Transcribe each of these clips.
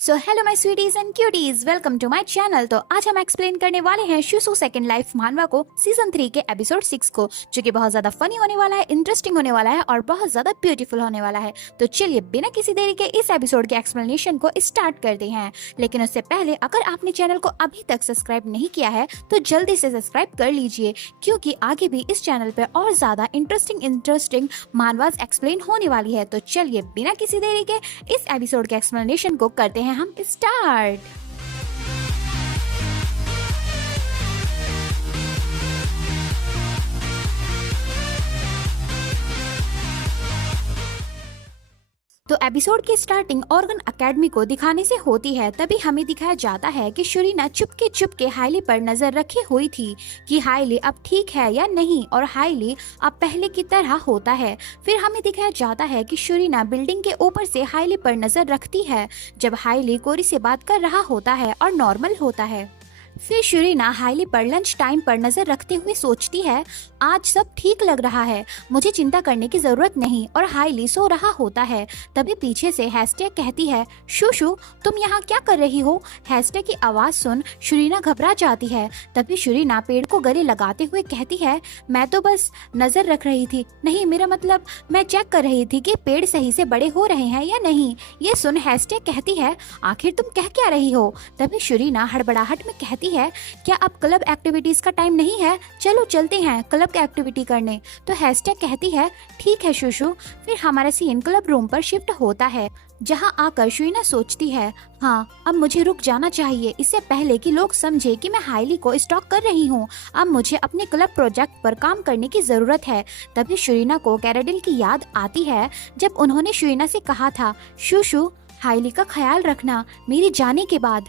So hello my sweeties and cuties, welcome to my channel. तो आज हम explain करने वाले हैं शुसु सेकंड लाइफ मानवा को सीजन 3 के एपिसोड 6 को, जो कि बहुत ज्यादा फनी होने वाला है, इंटरेस्टिंग होने वाला है और बहुत ज्यादा ब्यूटीफुल होने वाला है। तो चलिए बिना किसी देरी के इस एपिसोड के एक्सप्लेनेशन को स्टार्ट करते हैं। लेकिन उससे पहले अगर आपने चैनल को अभी तक सब्सक्राइब नहीं किया है तो जल्दी से सब्सक्राइब कर लीजिए, क्योंकि आगे भी इस चैनल पे और ज्यादा इंटरेस्टिंग मानवास एक्सप्लेन होने वाली है। तो चलिए बिना किसी देरी के इस एपिसोड के एक्सप्लेनेशन को करते हैं हम स्टार्ट। तो एपिसोड की स्टार्टिंग ऑर्गन एकेडमी को दिखाने से होती है। तभी हमें दिखाया जाता है कि शुरीना चुपके हाइली पर नजर रखी हुई थी कि हाइली अब ठीक है या नहीं, और हाइली अब पहले की तरह होता है। फिर हमें दिखाया जाता है कि शुरीना बिल्डिंग के ऊपर से हाइली पर नजर रखती है जब हाइली कोरी से बात कर रहा होता है और नॉर्मल होता है। फिर शुरीना हाइली पर लंच टाइम पर नजर रखते हुए सोचती है, आज सब ठीक लग रहा है, मुझे चिंता करने की जरूरत नहीं, और हाइली सो रहा होता है। तभी पीछे से हैस्टैग कहती है, शुशु तुम यहाँ क्या कर रही हो? हैस्टैग की आवाज सुन शुरीना घबरा जाती है। तभी शुरीना पेड़ को गले लगाते हुए कहती है, मैं तो बस नजर रख रही थी, नहीं मेरा मतलब मैं चेक कर रही थी कि पेड़ सही से बड़े हो रहे हैं या नहीं। ये सुन हैस्टैग कहती है, आखिर तुम कह क्या रही हो? तभी शुरीना हड़बड़ाहट में कहती है, क्या अब क्लब एक्टिविटीज का टाइम नहीं है? चलो चलते हैं क्लब की एक्टिविटी करने। तो हैस्टैग कहती है, ठीक है शुशु। फिर हमारा सीन क्लब रूम पर शिफ्ट होता है, जहां आकर शुरीना सोचती है, हाँ अब मुझे रुक जाना चाहिए, इससे पहले कि लोग समझे कि मैं हाइली को स्टॉक कर रही हूँ। अब मुझे अपने क्लब प्रोजेक्ट पर काम करने की जरूरत है। तभी शुरीना को कैराडिल की याद आती है, जब उन्होंने शुरीना से कहा था, शुशु हाइली का ख्याल रखना मेरे जाने के बाद।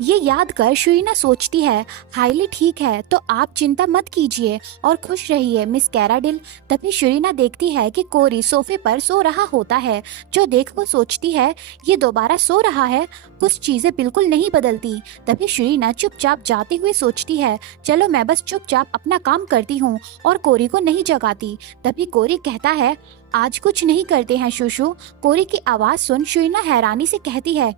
ये याद कर शुरीना सोचती है, हाइली ठीक है तो आप चिंता मत कीजिए और खुश रहिए मिस कैराडिल। तभी शुरीना देखती है कि कोरी सोफे पर सो रहा होता है, जो देख वो सोचती है, ये दोबारा सो रहा है, कुछ चीजें बिल्कुल नहीं बदलती। तभी शुरीना चुपचाप जाते हुए सोचती है, चलो मैं बस चुपचाप अपना काम करती हूँ और कोरी को नहीं जगाती। तभी कोरी कहता है, आज कुछ नहीं करते हैं शुशु। कोरी की आवाज सुन शुरीना हैरानी से कहती है,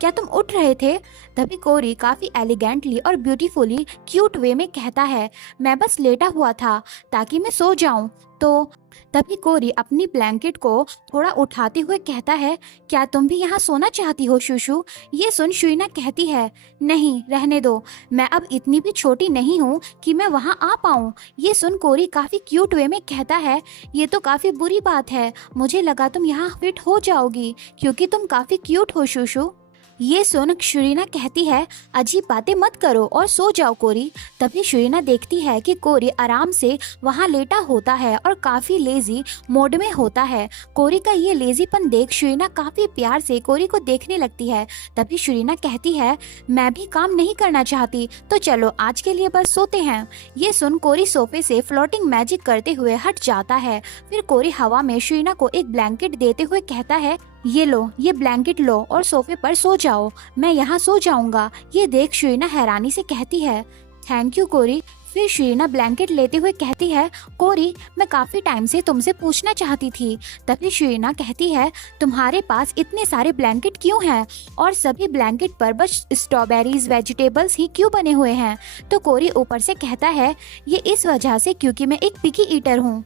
क्या तुम उठ रहे थे? तभी कोरी काफी एलिगेंटली और ब्यूटीफुली क्यूट वे में कहता है, मैं बस लेटा हुआ था ताकि मैं सो जाऊं। तो तभी कोरी अपनी ब्लैंकेट को थोड़ा उठाते हुए कहता है, क्या तुम भी यहाँ सोना चाहती हो शुशु? ये सुन शुरीना कहती है, नहीं रहने दो, मैं अब इतनी भी छोटी नहीं हूँ कि मैं वहाँ आ पाऊँ। ये सुन कोरी काफी क्यूट वे में कहता है, ये तो काफी बुरी बात है, मुझे लगा तुम यहाँ फिट हो जाओगी क्योंकि तुम काफी क्यूट हो शुशु। ये सुन शुरीना कहती है, अजीब बातें मत करो और सो जाओ कोरी। तभी शुरीना देखती है कि कोरी आराम से वहाँ लेटा होता है और काफी लेजी मोड में होता है। कोरी का ये लेजीपन देख शुरीना काफी प्यार से कोरी को देखने लगती है। तभी शुरीना कहती है, मैं भी काम नहीं करना चाहती, तो चलो आज के लिए बस सोते हैं। ये सुन कोरी सोफे से फ्लोटिंग मैजिक करते हुए हट जाता है। फिर कोरी हवा में शुरीना को एक ब्लैंकेट देते हुए कहता है, ये लो, ये ब्लैंकेट लो और सोफे पर सो जाओ, मैं यहाँ सो जाऊंगा। ये देख शुरीना हैरानी से कहती है, थैंक यू कोरी। फिर शुरीना ब्लैंकेट लेते हुए कहती है, कोरी मैं काफी टाइम से तुमसे पूछना चाहती थी। तभी शुरीना कहती है, तुम्हारे पास इतने सारे ब्लैंकेट क्यों हैं और सभी ब्लैंकेट पर बस स्ट्रॉबेरीज वेजिटेबल्स ही क्यों बने हुए हैं? तो कोरी ऊपर से कहता है, ये इस वजह से क्योंकि मैं एक पिकी ईटर हूँ।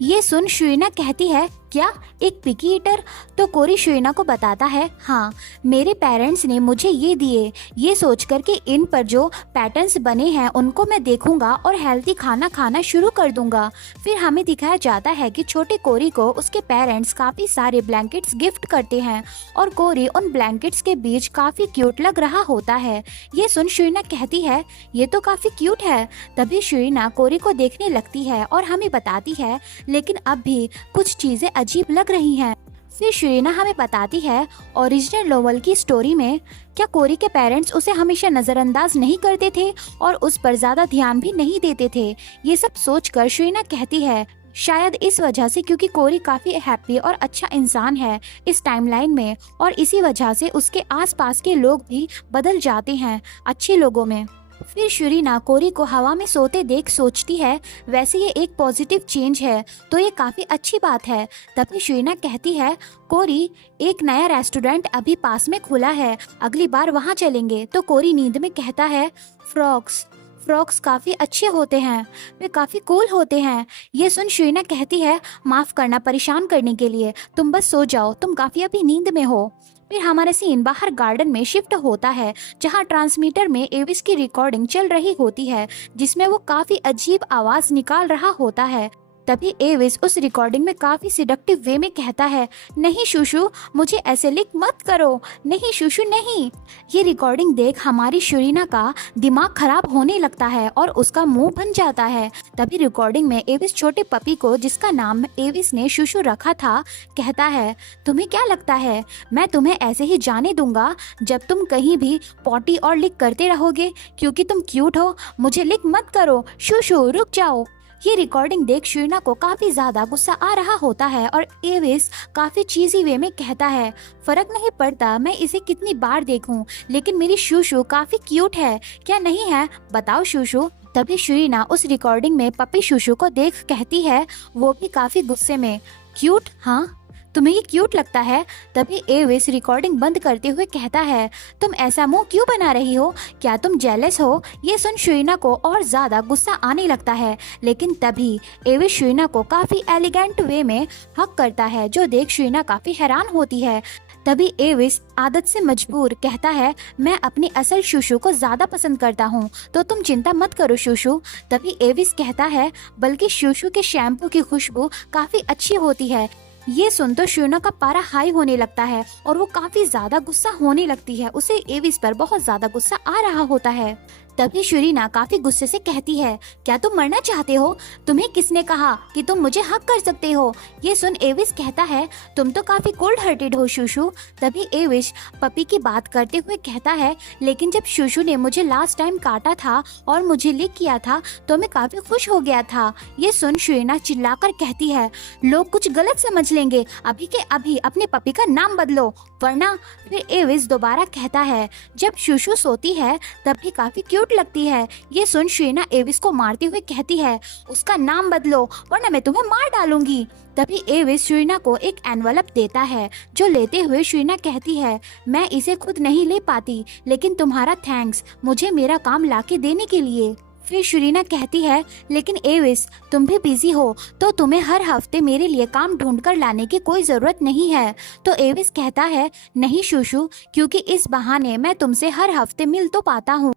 ये सुन शुरीना कहती है, क्या एक पिकी ईटर? तो कोरी शुरीना को बताता है, हाँ मेरे पेरेंट्स ने मुझे ये दिए, ये सोचकर कि इन पर जो पैटर्न्स बने हैं उनको मैं देखूंगा और हेल्दी खाना खाना शुरू कर दूंगा। फिर हमें दिखाया जाता है कि छोटे कोरी को उसके पेरेंट्स काफी सारे ब्लैंकेट्स गिफ्ट करते हैं और कोरी उन ब्लैंकेट्स के बीच काफी क्यूट लग रहा होता है। ये सुन शुरीना कहती है, ये तो काफी क्यूट है। तभी शुरीना कोरी को देखने लगती है और हमें बताती है, लेकिन अब भी कुछ चीजें अजीब लग रही हैं। फिर शुरीना हमें बताती है, ओरिजिनल नोवेल की स्टोरी में क्या कोरी के पेरेंट्स उसे हमेशा नजरअंदाज नहीं करते थे और उस पर ज्यादा ध्यान भी नहीं देते थे? ये सब सोचकर शुरीना कहती है, शायद इस वजह से क्योंकि कोरी काफी हैप्पी और अच्छा इंसान है इस टाइमलाइन में, और इसी वजह से उसके आसपास के लोग भी बदल जाते हैं अच्छे लोगों में। फिर शुरीना कोरी को हवा में सोते देख सोचती है, वैसे ये एक पॉजिटिव चेंज है तो ये काफी अच्छी बात है। तभी शुरीना कहती है, कोरी, एक नया रेस्टोरेंट अभी पास में खुला है, अगली बार वहाँ चलेंगे। तो कोरी नींद में कहता है, फ्रॉक्स फ्रॉक्स काफी अच्छे होते हैं, वे काफी कूल होते हैं। ये सुन शुरीना कहती है, माफ करना परेशान करने के लिए, तुम बस सो जाओ, तुम काफी अभी नींद में हो। फिर हमारा सीन बाहर गार्डन में शिफ्ट होता है, जहां ट्रांसमीटर में एविस की रिकॉर्डिंग चल रही होती है, जिसमें वो काफी अजीब आवाज निकाल रहा होता है। तभी एविस उस रिकॉर्डिंग में काफी सिडक्टिव वे में कहता है, नहीं शुशु, मुझे ऐसे लिख मत करो, नहीं शुशु नहीं। ये रिकॉर्डिंग देख हमारी शुरीना का दिमाग खराब होने लगता है और उसका मुंह बन जाता है। तभी रिकॉर्डिंग में एविस छोटे पपी को, जिसका नाम एविस ने शुशु रखा था, कहता है, तुम्हें क्या लगता है मैं तुम्हें ऐसे ही जाने दूंगा जब तुम कहीं भी पॉटी और लिक करते रहोगे क्योंकि तुम क्यूट हो? मुझे लिक मत करो, शुशु रुक जाओ। ये रिकॉर्डिंग देख शुरीना को काफी ज्यादा गुस्सा आ रहा होता है और एविस काफी चीजी वे में कहता है, फर्क नहीं पड़ता मैं इसे कितनी बार देखूं, लेकिन मेरी शुशु काफी क्यूट है, क्या नहीं है? बताओ शुशु। तभी शुरीना उस रिकॉर्डिंग में पपी शुशु को देख कहती है, वो भी काफी गुस्से में, क्यूट? हाँ, तुम्हें ये क्यूट लगता है? तभी एविस रिकॉर्डिंग बंद करते हुए कहता है, तुम ऐसा मुंह क्यों बना रही हो? क्या तुम जेलस हो? ये सुन शुरीना को और ज्यादा गुस्सा आने लगता है, लेकिन तभी एविस शुरीना को काफी एलिगेंट वे में हक करता है, जो देख शुरीना काफी हैरान होती है। तभी एविस आदत से मजबूर कहता है, मैं अपनी असल शुशु को ज्यादा पसंद करता हूँ, तो तुम चिंता मत करो शुशु। तभी एविस कहता है, बल्कि शुशु के शैम्पू की खुशबू काफी अच्छी होती है। ये सुन तो शुरीना का पारा हाई होने लगता है और वो काफी ज्यादा गुस्सा होने लगती है, उसे एविस पर बहुत ज्यादा गुस्सा आ रहा होता है। तभी शुरीना काफी गुस्से से कहती है, क्या तुम मरना चाहते हो? तुम्हें किसने कहा कि तुम मुझे हक कर सकते हो? ये सुन एविस कहता है, तुम तो काफी कोल्ड हार्टेड हो शुशु। तभी एविस पपी की बात करते हुए कहता है, लेकिन जब शुशु ने मुझे लास्ट टाइम काटा था और मुझे लिक किया था तो मैं काफी खुश हो गया था। ये सुन शुरीना चिल्लाकर कहती है, लोग कुछ गलत समझ लेंगे, अभी के अभी अपने पपी का नाम बदलो वरना। फिर एविस दोबारा कहता है, जब शुशु सोती है तब भी काफी क्यूट लगती है। ये सुन शुरीना एविस को मारते हुए कहती है, उसका नाम बदलो वरना मैं तुम्हें मार डालूंगी। तभी एविस शुरीना को एक एनवलप देता है, जो लेते हुए शुरीना कहती है, मैं इसे खुद नहीं ले पाती, लेकिन तुम्हारा थैंक्स मुझे मेरा काम लाके देने के लिए। फिर शुरीना कहती है, लेकिन एविस तुम भी बिजी हो तो तुम्हें हर हफ्ते मेरे लिए काम ढूंढ कर लाने की कोई जरूरत नहीं है। तो एविस कहता है, नहीं शुशु, क्योंकि इस बहाने मैं तुमसे हर हफ्ते मिल तो पाता हूँ।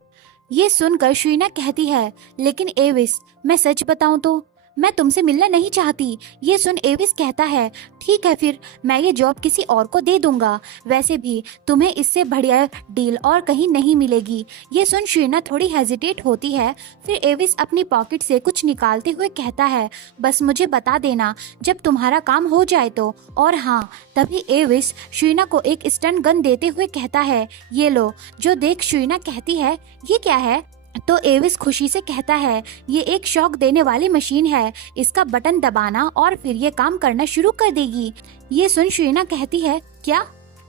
ये सुनकर शुरीना कहती है, लेकिन एविस मैं सच बताऊं तो मैं तुमसे मिलना नहीं चाहती। ये सुन एविस कहता है, ठीक है फिर मैं ये जॉब किसी और को दे दूंगा, वैसे भी तुम्हें इससे बढ़िया डील और कहीं नहीं मिलेगी। ये सुन शुरीना थोड़ी हेजिटेट होती है। फिर एविस अपनी पॉकेट से कुछ निकालते हुए कहता है, बस मुझे बता देना जब तुम्हारा काम हो जाए तो। और हाँ, तभी एविस शुरीना को एक स्टन गन देते हुए कहता है, ये लो। जो देख शुरीना कहती है, ये क्या है? तो एविस खुशी से कहता है, ये एक शॉक देने वाली मशीन है, इसका बटन दबाना और फिर ये काम करना शुरू कर देगी। ये सुन शुरीना कहती है, क्या?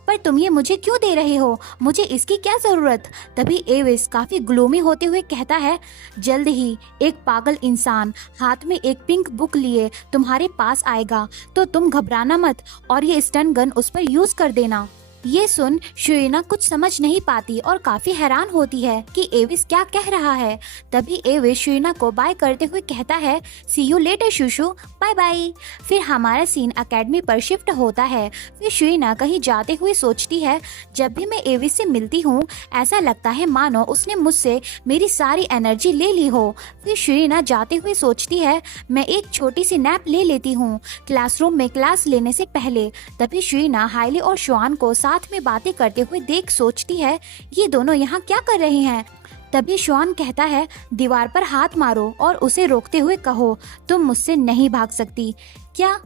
पर तुम ये मुझे क्यों दे रहे हो? मुझे इसकी क्या जरूरत? तभी एविस काफी ग्लूमी होते हुए कहता है, जल्द ही एक पागल इंसान हाथ में एक पिंक बुक लिए तुम्हारे पास आएगा, तो तुम घबराना मत और ये स्टन गन उस पर यूज कर देना। ये सुन शुरीना कुछ समझ नहीं पाती और काफी हैरान होती है कि एविस क्या कह रहा है। तभी एविस शुरीना को बाय करते हुए कहता है, सी यू लेटर शुशु, बाय बाय। फिर हमारा सीन एकेडमी पर शिफ्ट होता है। फिर शुरीना कहीं जाते हुए सोचती है, जब भी मैं एविस से मिलती हूँ ऐसा लगता है मानो उसने मुझसे मेरी सारी एनर्जी ले ली हो। फिर शुरीना जाते हुए सोचती है, मैं एक छोटी सी नैप ले लेती हूँ क्लासरूम में क्लास लेने से पहले। तभी शुरीना हाइली और शुआन को साथ में बातें करते हुए देख सोचती है, ये दोनों यहाँ क्या कर रहे हैं। तभी शुआन कहता है, दीवार पर हाथ मारो और उसे रोकते हुए कहो, तुम मुझसे नहीं भाग सकती। क्या?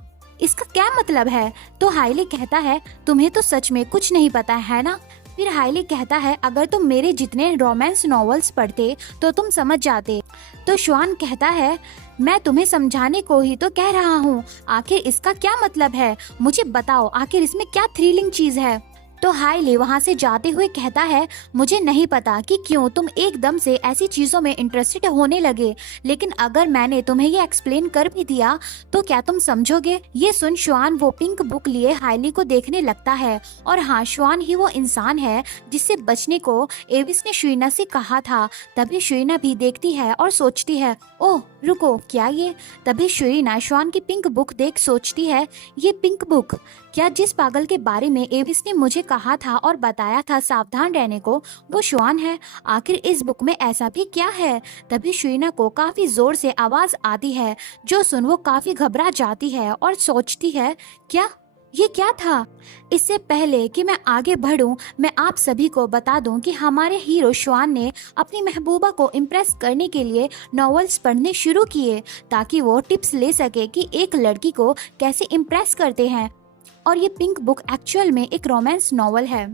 इसका क्या मतलब है? तो हाइली कहता है, तुम्हें तो सच में कुछ नहीं पता है ना। फिर हाइली कहता है, अगर तुम मेरे जितने रोमांस नॉवेल्स पढ़ते तो तुम समझ जाते। तो शुआन कहता है, मैं तुम्हें समझाने को ही तो कह रहा हूँ, आखिर इसका क्या मतलब है? मुझे बताओ, आखिर इसमें क्या थ्रिलिंग चीज है? तो हाईली वहाँ से जाते हुए कहता है, मुझे नहीं पता कि क्यों तुम एकदम से ऐसी चीजों में इंटरेस्टेड होने लगे, लेकिन अगर मैंने तुम्हें ये एक्सप्लेन कर भी दिया तो क्या तुम समझोगे? ये सुन श्वान वो पिंक बुक लिए हाईली को देखने लगता है। और हाँ, श्वान ही वो इंसान है जिससे बचने को एविस ने शुइना से कहा था। तभी शुइना भी देखती है और सोचती है, ओह रुको, क्या ये? तभी शुइना श्वान की पिंक बुक देख सोचती है, ये पिंक बुक क्या जिस पागल के बारे में एविस ने मुझे कहा था और बताया था सावधान रहने को, वो श्वान है? आखिर इस बुक में ऐसा भी क्या है? तभी शुइना को काफी जोर से आवाज आती है, जो सुन वो काफी घबरा जाती है और सोचती है, क्या ये क्या था? इससे पहले कि मैं आगे बढ़ूं, मैं आप सभी को बता दूं कि हमारे हीरो श्वान ने अपनी महबूबा को इम्प्रेस करने के लिए नॉवेल्स पढ़ने शुरू किए, ताकि वो टिप्स ले सके कि एक लड़की को कैसे इम्प्रेस करते हैं। और ये पिंक बुक एक्चुअल में एक रोमांस नॉवल है।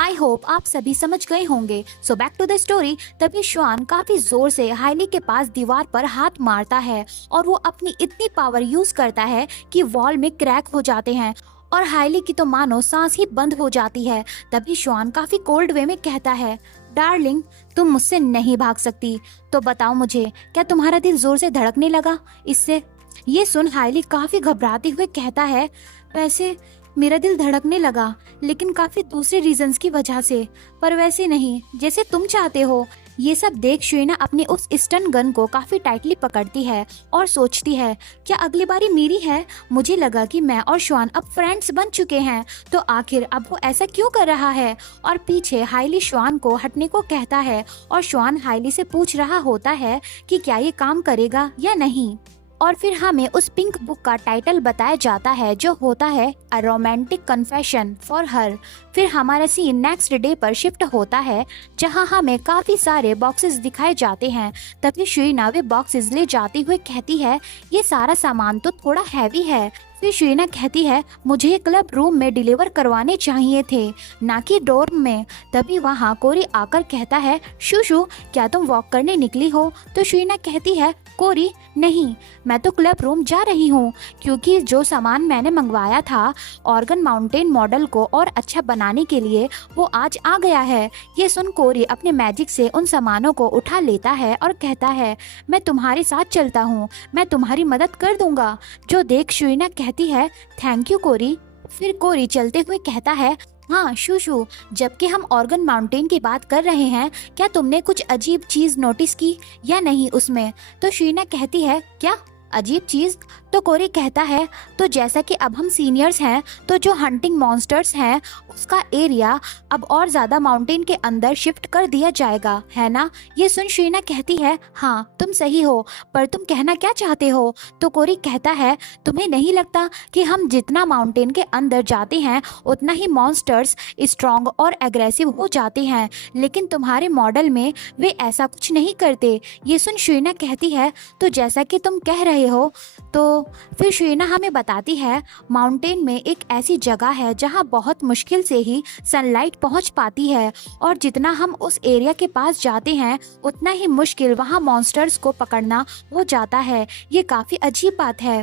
आई होप आप सभी समझ गए होंगे। So back to the story. तभी श्वान काफी जोर से हाईली के पास दीवार पर हाथ मारता है और वो अपनी इतनी पावर यूज करता है कि वॉल में क्रैक हो जाते हैं और हाईली की तो मानो सांस ही बंद हो जाती है। तभी श्वान काफी कोल्ड वे में कहता है, डार्लिंग तुम मुझसे नहीं भाग सकती, तो बताओ मुझे, क्या तुम्हारा दिल जोर से धड़कने लगा इससे? ये सुन हाईली काफी घबराते हुए कहता है, वैसे मेरा दिल धड़कने लगा, लेकिन काफी दूसरे रीजंस की वजह से, पर वैसे नहीं जैसे तुम चाहते हो। ये सब देख शुइना अपने उस स्टन गन को काफी टाइटली पकड़ती है और सोचती है, क्या अगली बारी मेरी है? मुझे लगा कि मैं और श्वान अब फ्रेंड्स बन चुके हैं, तो आखिर अब वो ऐसा क्यों कर रहा है? और पीछे हाईली श्वान को हटने को कहता है और श्वान हाईली से पूछ रहा होता है कि क्या ये काम करेगा या नहीं। और फिर हमें उस पिंक बुक का टाइटल बताया जाता है, जो होता है a romantic confession for her. फिर हमारा सीन नेक्स्ट डे पर शिफ्ट होता है, जहां हमें काफी सारे बॉक्सेस दिखाए जाते हैं। तभी शुइना वे बॉक्सेस ले जाते हुए कहती है, ये सारा सामान तो थोड़ा हैवी है। फिर शुइना कहती है, मुझे ये क्लब रूम में डिलीवर करवाने चाहिए थे, ना कि डोर्म में। तभी वहाँ कोरी आकर कहता है, शूशु क्या तुम वॉक करने निकली हो? तो शुइना कहती है, कोरी नहीं, मैं तो क्लब रूम जा रही हूँ, क्योंकि जो सामान मैंने मंगवाया था ऑर्गन माउंटेन मॉडल को और अच्छा बनाने के लिए, वो आज आ गया है। ये सुन कोरी अपने मैजिक से उन सामानों को उठा लेता है और कहता है, मैं तुम्हारे साथ चलता हूँ, मैं तुम्हारी मदद कर दूंगा। जो देख शुइना कहती है, थैंक यू कोरी। फिर कोरी चलते हुए कहता है, हाँ शूशु, जबकि हम ऑर्गन माउंटेन की बात कर रहे हैं, क्या तुमने कुछ अजीब चीज नोटिस की या नहीं उसमें? तो शुइना कहती है, क्या अजीब चीज? तो कोरी कहता है, तो जैसा कि अब हम सीनियर्स हैं, तो जो हंटिंग मॉन्स्टर्स हैं उसका एरिया अब और ज्यादा माउंटेन के अंदर शिफ्ट कर दिया जाएगा, है ना? ये सुन शुइना कहती है, हाँ तुम सही हो, पर तुम कहना क्या चाहते हो? तो कोरी कहता है, तुम्हें नहीं लगता कि हम जितना माउंटेन के अंदर जाते हैं उतना ही मॉन्स्टर्स स्ट्रॉन्ग और एग्रेसिव हो जाते हैं, लेकिन तुम्हारे मॉडल में वे ऐसा कुछ नहीं करते। ये सुन शुइना कहती है, तो जैसा कि तुम कह रहे हो। तो फिर शुइना हमें बताती है, माउंटेन में एक ऐसी जगह है जहां बहुत मुश्किल से ही सनलाइट पहुंच पाती है, और जितना हम उस एरिया के पास जाते हैं उतना ही मुश्किल वहां मॉन्स्टर्स को पकड़ना हो जाता है। ये काफी अजीब बात है।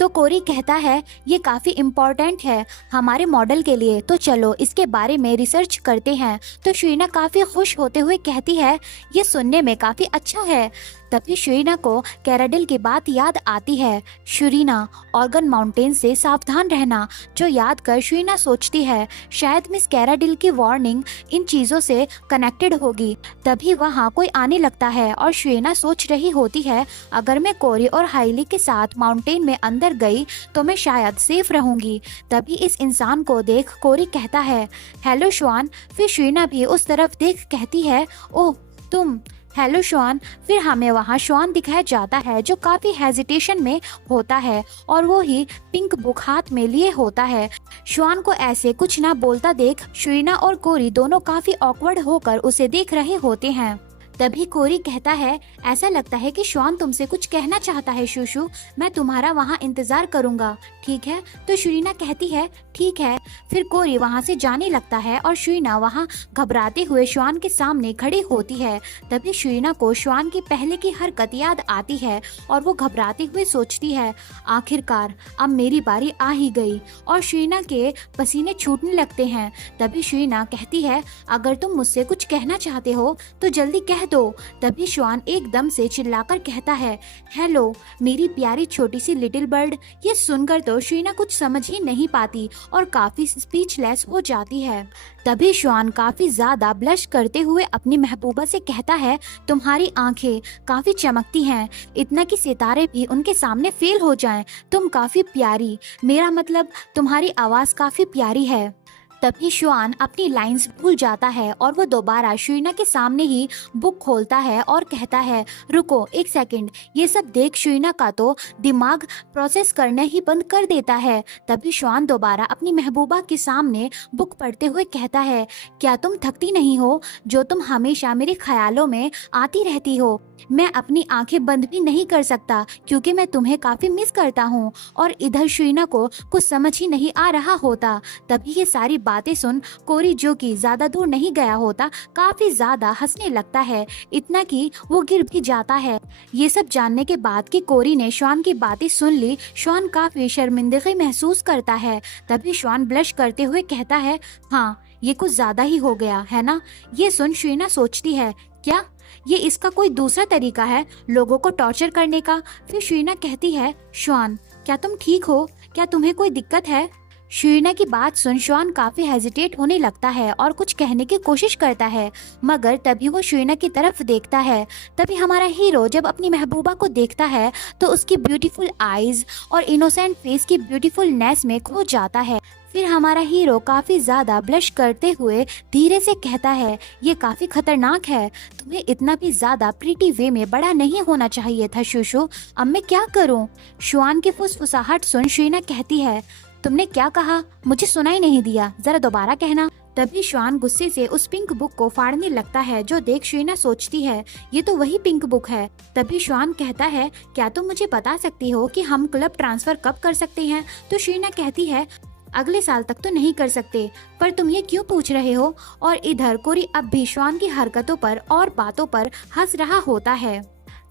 तो कोरी कहता है, ये काफी इम्पोर्टेंट है हमारे मॉडल के लिए, तो चलो इसके बारे में रिसर्च करते हैं। तो शुइना काफी खुश होते हुए कहती है, ये सुनने में काफी अच्छा है। तभी शुइना को कैराडिल की बात याद आती है, शुरीना ऑर्गन माउंटेन से सावधान रहना। जो याद कर शुइना सोचती है, शायद मिस कैराडिल की वार्निंग इन चीजों से कनेक्टेड होगी। तभी वहाँ कोई आने लगता है और शुइना सोच रही होती है, अगर मैं कोरी और हाईली के साथ माउंटेन में अंदर गई तो मैं शायद सेफ रहूंगी। तभी इस इंसान को देख कोरी कहता है, हेलो श्वान। फिर शुइना भी उस तरफ देख कहती है, ओह तुम, हेलो श्वान। फिर हमें वहाँ श्वान दिखाया जाता है, जो काफी हेजिटेशन में होता है और वो ही पिंक बुक हाथ में लिए होता है। श्वान को ऐसे कुछ ना बोलता देख शुइना और कोरी दोनों काफी ऑकवर्ड होकर उसे देख रहे होते हैं। तभी कोरी कहता है, ऐसा लगता है कि श्वान तुमसे कुछ कहना चाहता है शूशू, मैं तुम्हारा वहाँ इंतजार करूंगा, ठीक है? तो शुरीना कहती है ठीक है। फिर कोरी वहाँ से जाने लगता है और शुरीना वहाँ घबराते हुए श्वान के सामने खड़ी होती है। तभी शुरीना को श्वान की पहले की हरकत याद आती है और वो घबराते हुए सोचती है, आखिरकार अब मेरी बारी आ ही गई, और शुरीना के पसीने छूटने लगते हैं। तभी शुरीना कहती है, अगर तुम मुझसे कुछ कहना चाहते हो तो जल्दी कह दो। तभी श्वान एकदम से चिल्लाकर कहता है, हेलो मेरी प्यारी छोटी सी लिटिल बर्ड। ये सुनकर तो शुरीना कुछ समझ ही नहीं पाती और काफी स्पीचलेस हो जाती है। तभी श्वान काफी ज्यादा ब्लश करते हुए अपनी महबूबा से कहता है, तुम्हारी आंखें काफी चमकती हैं, इतना कि सितारे भी उनके सामने फेल हो जाएं। तुम काफी प्यारी, मेरा मतलब तुम्हारी आवाज काफी प्यारी है। तभी श्वान अपनी लाइंस भूल जाता है और वो दोबारा शुरीना के सामने ही बुक खोलता है और कहता है, रुको एक सेकंड। ये सब देख शुरीना का तो दिमाग प्रोसेस करना ही बंद कर देता है। तभी श्वान दोबारा अपनी महबूबा के सामने बुक पढ़ते हुए कहता है, क्या तुम थकती नहीं हो जो तुम हमेशा मेरे ख्यालों में आती रहती हो? मैं अपनी आंखें बंद भी नहीं कर सकता क्योंकि मैं तुम्हें काफी मिस करता हूँ। और इधर शुरीना को कुछ समझ ही नहीं आ रहा होता। तभी ये सारी बातें सुन कोरी, जो कि ज्यादा दूर नहीं गया होता, काफी ज्यादा हंसने लगता है, इतना कि वो गिर भी जाता है। ये सब जानने के बाद कि कोरी ने श्वान की बातें सुन ली, श्वान काफी शर्मिंदगी महसूस करता है। तभी श्वान ब्लश करते हुए कहता है, हाँ ये कुछ ज्यादा ही हो गया है ना? ये सुन शुरीना सोचती है, क्या ये इसका कोई दूसरा तरीका है लोगों को टॉर्चर करने का? फिर शुरीना कहती है, श्वान क्या तुम ठीक हो? क्या तुम्हें कोई दिक्कत है? शुरीना की बात सुन श्वान काफी हेजिटेट होने लगता है और कुछ कहने की कोशिश करता है, मगर तभी वो शुरीना की तरफ देखता है। तभी हमारा हीरो जब अपनी महबूबा को देखता है तो उसकी ब्यूटीफुल आईज और इनोसेंट फेस की ब्यूटीफुलनेस में खो जाता है। फिर हमारा हीरो काफी ज्यादा ब्लश करते हुए धीरे से कहता है, ये काफी खतरनाक है, तुम्हें इतना भी ज्यादा प्रीटी वे में बड़ा नहीं होना चाहिए था शूशू, अब मैं क्या करूं? श्वान की फुसफुसाहट सुन शुरीना कहती है, तुमने क्या कहा? मुझे सुनाई नहीं दिया, जरा दोबारा कहना। तभी श्वान गुस्से से उस पिंक बुक को फाड़ने लगता है, जो देख शुरीना सोचती है, ये तो वही पिंक बुक है। तभी श्वान कहता है, क्या तुम मुझे बता सकती हो कि हम क्लब ट्रांसफर कब कर सकते हैं? तो शुरीना कहती है, अगले साल तक तो नहीं कर सकते, पर तुम ये क्यों पूछ रहे हो? और इधर कोरी अब भी श्वान की हरकतों पर और बातों पर हंस रहा होता है।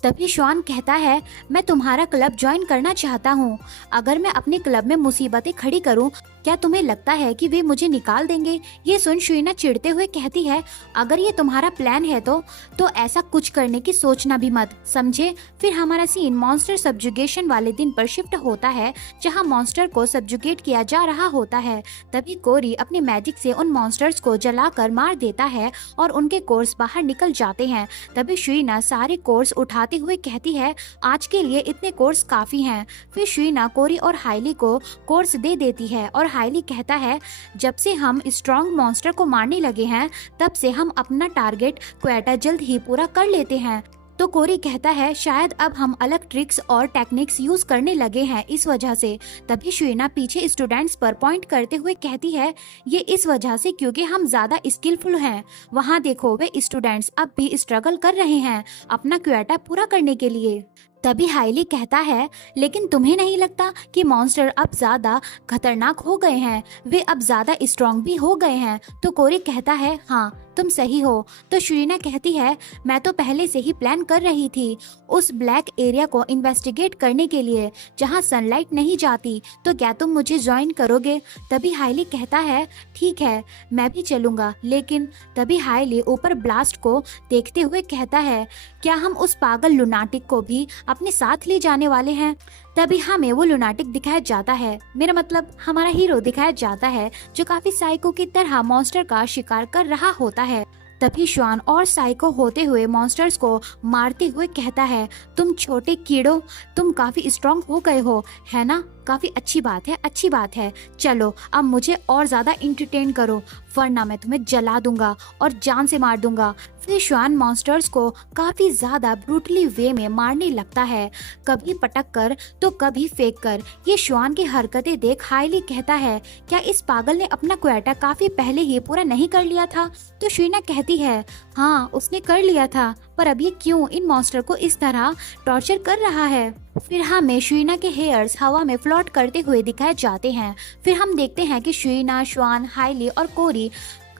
तभी श्वान कहता है, मैं तुम्हारा क्लब ज्वाइन करना चाहता हूँ। अगर मैं अपने क्लब में मुसीबतें खड़ी करूँ, क्या तुम्हें लगता है कि वे मुझे निकाल देंगे? ये सुन शुरीना चिढ़ते हुए कहती है, अगर ये तुम्हारा प्लान है तो ऐसा कुछ करने की सोचना भी मत, समझे? फिर हमारा सीन मॉन्स्टर सब्जुगेशन वाले दिन पर शिफ्ट होता है, जहाँ मॉन्स्टर को सब्जुगेट किया जा रहा होता है। तभी कोरी अपने मैजिक से उन मॉन्स्टर्स को जलाकर मार देता है और उनके कोर्स बाहर निकल जाते हैं। तभी शुरीना सारे कोर्स उठाते हुए कहती है, आज के लिए इतने कोर्स काफी हैं। फिर शुरीना कोरी और हाइली को कोर्स दे देती है और हाइली कहता है, जब से हम स्ट्रॉन्ग मॉन्स्टर को मारने लगे हैं तब से हम अपना टारगेट क्वेटा जल्द ही पूरा कर लेते हैं। तो कोरी कहता है, शायद अब हम अलग ट्रिक्स और टेक्निक्स यूज करने लगे हैं इस वजह से। तभी शुरीना पीछे स्टूडेंट्स पर पॉइंट करते हुए कहती है, ये इस वजह से क्योंकि हम ज्यादा स्किलफुल हैं। वहाँ देखो, वे स्टूडेंट्स अब भी स्ट्रगल कर रहे हैं अपना क्वेटा पूरा करने के लिए। तभी हाइली कहता है, लेकिन तुम्हें नहीं लगता कि मॉन्स्टर अब ज्यादा खतरनाक हो गए हैं? वे अब ज्यादा स्ट्रॉन्ग भी हो गए हैं। तो कोरी कहता है, हाँ तुम सही हो। तो शुरीना कहती है, मैं तो पहले से ही प्लान कर रही थी उस ब्लैक एरिया को इन्वेस्टिगेट करने के लिए जहाँ सनलाइट नहीं जाती, तो क्या तुम मुझे ज्वाइन करोगे? तभी हाइली कहता है, ठीक है मैं भी चलूंगा। लेकिन तभी हाइली ऊपर ब्लास्ट को देखते हुए कहता है, क्या हम उस पागल लुनाटिक को भी अपने साथ ले जाने वाले हैं? तभी हमें वो लुनाटिक दिखाया जाता है, मेरा मतलब हमारा हीरो दिखाया जाता है, जो काफी साइको की तरह मॉन्स्टर का शिकार कर रहा होता है। तभी श्वान और साइको होते हुए मॉन्स्टर्स को मारते हुए कहता है, तुम छोटे कीड़ो, तुम काफी स्ट्रॉन्ग हो गए हो है ना? काफी अच्छी बात है। चलो अब मुझे और ज्यादा इंटरटेन करो, वरना मैं तुम्हें जला दूंगा और जान से मार दूंगा। फिर श्वान मॉन्स्टर्स को काफी ज्यादा ब्रूटली वे में मारने लगता है, कभी पटक कर तो कभी फेंक कर। ये श्वान की हरकतें देख हाइली कहता है, क्या इस पागल ने अपना क्वेटा काफी पहले ही पूरा नहीं कर लिया था? तो शीना कहती है, हाँ उसने कर लिया था, पर अब ये क्यों इन मॉन्स्टर को इस तरह टॉर्चर कर रहा है? फिर हमें शीना के हेयर्स हवा में फ्लोट करते हुए दिखाए जाते हैं। फिर हम देखते हैं कि शीना, श्वान, हाइली और कोरी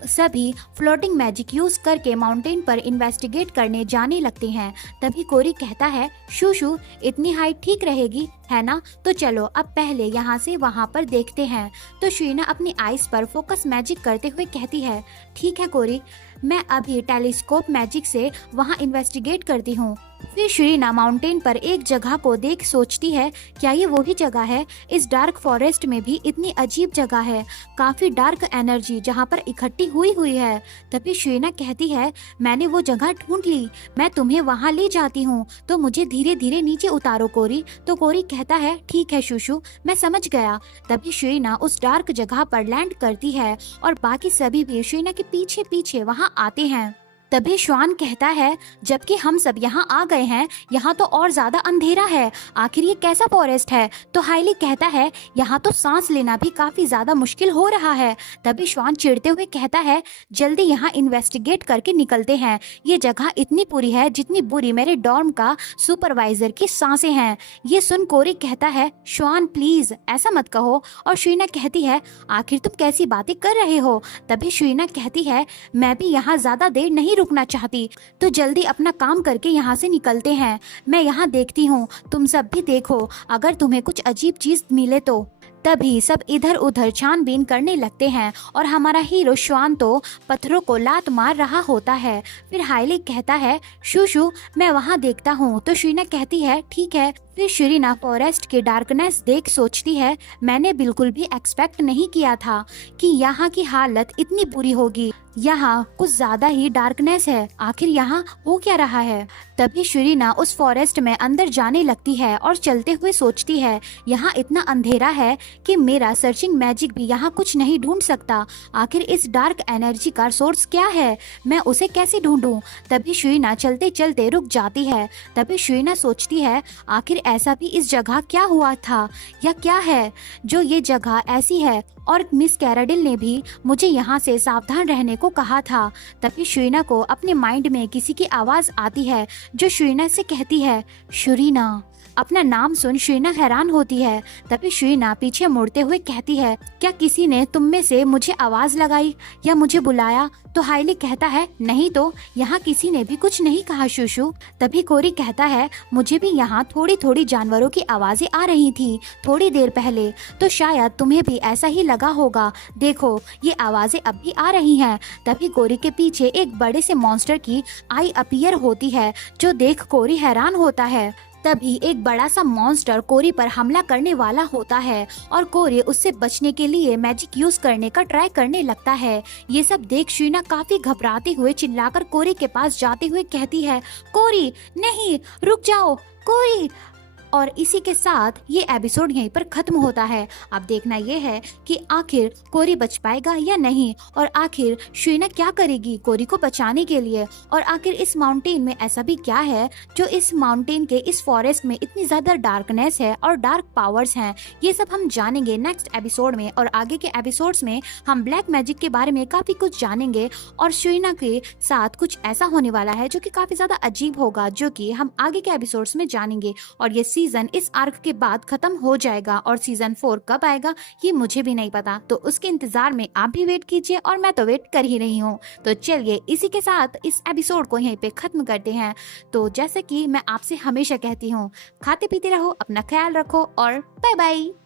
सभी फ्लोटिंग मैजिक यूज करके माउंटेन पर इन्वेस्टिगेट करने जाने लगते हैं। तभी कोरी कहता है, शूशु इतनी हाइट ठीक रहेगी है ना? तो चलो अब पहले यहाँ से वहाँ पर देखते हैं। तो शीना अपनी आइज पर फोकस मैजिक करते हुए कहती है, ठीक है कोरी, मैं अभी टेलीस्कोप मैजिक से वहाँ इन्वेस्टिगेट करती हूँ। फिर शीना माउंटेन पर एक जगह को देख सोचती है, क्या ये वही जगह है? इस डार्क फॉरेस्ट में भी इतनी अजीब जगह है, काफी डार्क एनर्जी जहाँ पर इकट्ठी हुई है। तभी शीना कहती है, मैंने वो जगह ढूंढ ली, मैं तुम्हें वहाँ ले जाती हूँ, तो मुझे धीरे धीरे नीचे उतारो कोरी। तो कोरी कहता है, ठीक है शूशु, मैं समझ गया। तभी शीना उस डार्क जगह पर लैंड करती है और बाकी सभी भी शीना के पीछे पीछे वहाँ आते हैं। तभी श्वान कहता है, जबकि हम सब यहाँ आ गए हैं, यहाँ तो और ज्यादा अंधेरा है, आखिर ये कैसा फॉरेस्ट है? तो हाइली कहता है, यहाँ तो सांस लेना भी काफी ज्यादा मुश्किल हो रहा है। तभी श्वान चिढ़ते हुए कहता है, जल्दी यहाँ इन्वेस्टिगेट करके निकलते हैं, ये जगह इतनी बुरी है जितनी बुरी मेरे डॉर्म का सुपरवाइजर की सांसें हैं। ये सुन कोरी कहता है, श्वान प्लीज ऐसा मत कहो। और शीना कहती है, आखिर तुम कैसी बातें कर रहे हो? तभी शीना कहती है, मैं भी यहाँ ज्यादा देर नहीं रुकना चाहती, तो जल्दी अपना काम करके यहाँ से निकलते हैं। मैं यहाँ देखती हूँ, तुम सब भी देखो, अगर तुम्हें कुछ अजीब चीज मिले तो। तभी सब इधर उधर छानबीन करने लगते हैं और हमारा हीरो श्वान तो पत्थरों को लात मार रहा होता है। फिर हाइली कहता है, शूशु मैं वहाँ देखता हूँ। तो शीना कहती है, ठीक है। फिर शीना फॉरेस्ट की डार्कनेस देख सोचती है, मैंने बिल्कुल भी एक्सपेक्ट नहीं किया था कि यहाँ की हालत इतनी बुरी होगी, यहाँ कुछ ज्यादा ही डार्कनेस है, आखिर यहाँ हो क्या रहा है? तभी शीना उस फॉरेस्ट में अंदर जाने लगती है और चलते हुए सोचती है, यहाँ इतना अंधेरा है कि मेरा सर्चिंग मैजिक भी यहाँ कुछ नहीं ढूंढ सकता, आखिर इस डार्क एनर्जी का सोर्स क्या है, मैं उसे कैसे ढूंढूं? तभी शीना चलते चलते रुक जाती है। तभी शीना सोचती है, आखिर ऐसा भी इस जगह क्या हुआ था या क्या है जो ये जगह ऐसी है, और मिस कैराडिल ने भी मुझे यहाँ से सावधान रहने को कहा था। तभी शीना को अपने माइंड में किसी की आवाज आती है जो शीना से कहती है, शीना। अपना नाम सुन शीना हैरान होती है। तभी शीना पीछे मुड़ते हुए कहती है, क्या किसी ने तुम में से मुझे आवाज लगाई या मुझे बुलाया? तो हाइली कहता है, नहीं तो यहाँ किसी ने भी कुछ नहीं कहा शूशु। तभी कोरी कहता है, मुझे भी यहाँ थोड़ी थोड़ी जानवरों की आवाजें आ रही थी थोड़ी देर पहले, तो शायद तुम्हें भी ऐसा ही लगा होगा, देखो ये आवाजें अब भी आ रही हैं। तभी कोरी के पीछे एक बड़े से मॉन्स्टर की आई अपीयर होती है, जो देख कोरी हैरान होता है। तभी एक बड़ा सा मॉन्स्टर कोरी पर हमला करने वाला होता है और कोरी उससे बचने के लिए मैजिक यूज करने का ट्राई करने लगता है। ये सब देख शीना काफी घबराते हुए चिल्लाकर कोरी के पास जाते हुए कहती है, कोरी नहीं, रुक जाओ कोरी। और इसी के साथ ये एपिसोड यहीं पर खत्म होता है। अब देखना ये है कि आखिर कोरी बच पाएगा या नहीं, और आखिर शीना क्या करेगी कोरी को बचाने के लिए, और आखिर इस माउंटेन में ऐसा भी क्या है जो इस माउंटेन के इस फॉरेस्ट में इतनी ज्यादा डार्कनेस है और डार्क पावर्स हैं। ये सब हम जानेंगे नेक्स्ट एपिसोड में, और आगे के एपिसोड्स में हम ब्लैक मैजिक के बारे में काफी कुछ जानेंगे, और शीना के साथ कुछ ऐसा होने वाला है जो कि काफी ज्यादा अजीब होगा, जो कि हम आगे के एपिसोड्स में जानेंगे। और ये सीजन इस आर्क के बाद खत्म हो जाएगा, और सीजन 4 कब आएगा ये मुझे भी नहीं पता, तो उसके इंतजार में आप भी वेट कीजिए, और मैं तो वेट कर ही रही हूँ। तो चलिए इसी के साथ इस एपिसोड को यहीं पे खत्म करते हैं। तो जैसे कि मैं आपसे हमेशा कहती हूँ, खाते पीते रहो, अपना ख्याल रखो, और बाय बाय।